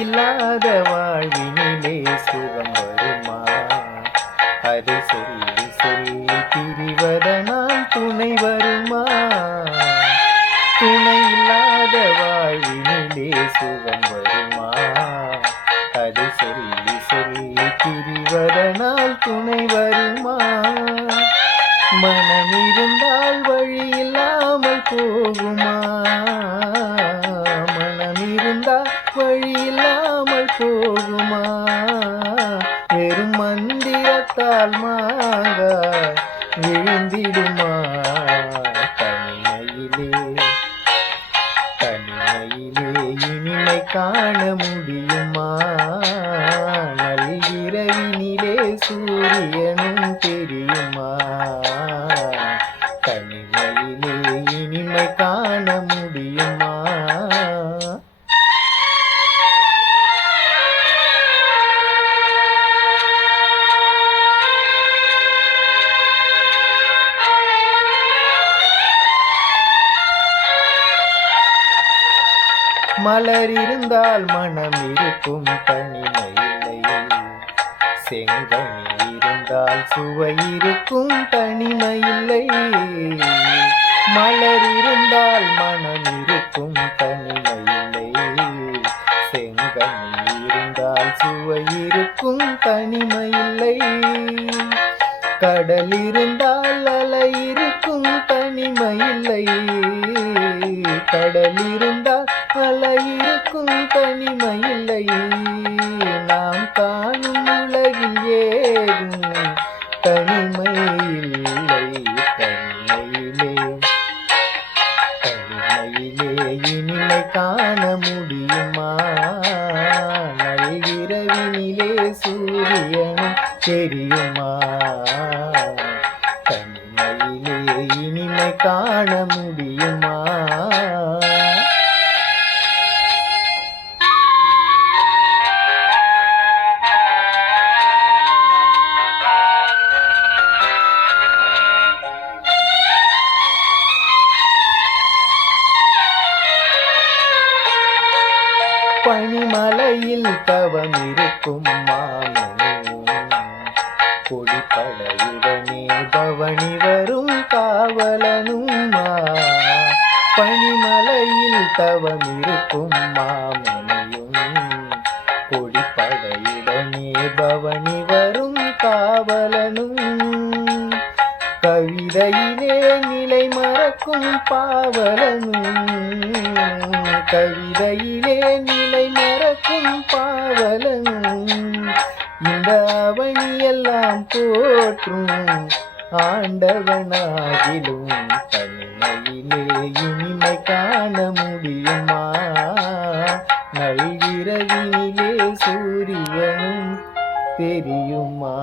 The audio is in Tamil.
இல்லாத வாழ்வினிலே சுகம் வருமா? அதை சொல்லி சொல்லி பிரிவதனால் துணை வருமா? துணை இல்லாத வாழ்வினிலே சுகம் வருமா? அதை சொல்லி சொல்லி பிரிவதனால் துணை வருமா? மனம் இருந்தால் வழி இல்லாமல் போகுமா? மனம் இருந்தால் வழி இல்லாமல் போகுமா? வெறும் மந்திரத்தால் மாங்காய் விழுந்திடுமா? தனிமையிலே தனிமையிலே இனிமை காண முடியுமா? நள்ளிரவினிலே சூரியனும் தெரியுமா? தனிமையிலே இனிமை காண முடியுமா? மலர் இருந்தால் மனம் இருக்கும், தனிமை இல்லை. செங்கனி இருந்தால் சுவை இருக்கும், தனிமை இல்லை. மலர் இருந்தால் மனம் இருக்கும், தனிமை இல்லை. செங்கனி இருந்தால் சுவை இருக்கும், தனிமை இல்லை. கடல் இருந்தால் அலை இருக்கும், தனிமை இல்லை. கடல் இருந்தால் அலை இருக்கும், தனிமை இல்லை. நாம் காணும் உலகில் ஏதும் தனிமை இல்லை. தனிமையிலே தனிமையிலே இனிமை காண முடியுமா? நள்ளிரவினிலே சூரியனும் தெரியுமா? தனிமையிலே இனிமை காண முடியுமா? பனிமலையில் தவம் இருக்கும் மாமனும், கொடிப்படையுடனே பவனி வரும் காவலனும். பனிமலையில் தவம் இருக்கும் மாமனியும், கொடிப்படையுடனே பவனி வரும் காவலனும். கவிதையிலே நிலை மறக்கும் பாவலனும், கவிதையிலே நிலை மறக்கும் பாவலனும். இந்த அவனியெல்லாம் போற்றும் ஆண்டவனாகிலும் தனிமையிலே இனிமை காண முடியுமா? நள்ளிரவினிலே சூரியனும் தெரியுமா?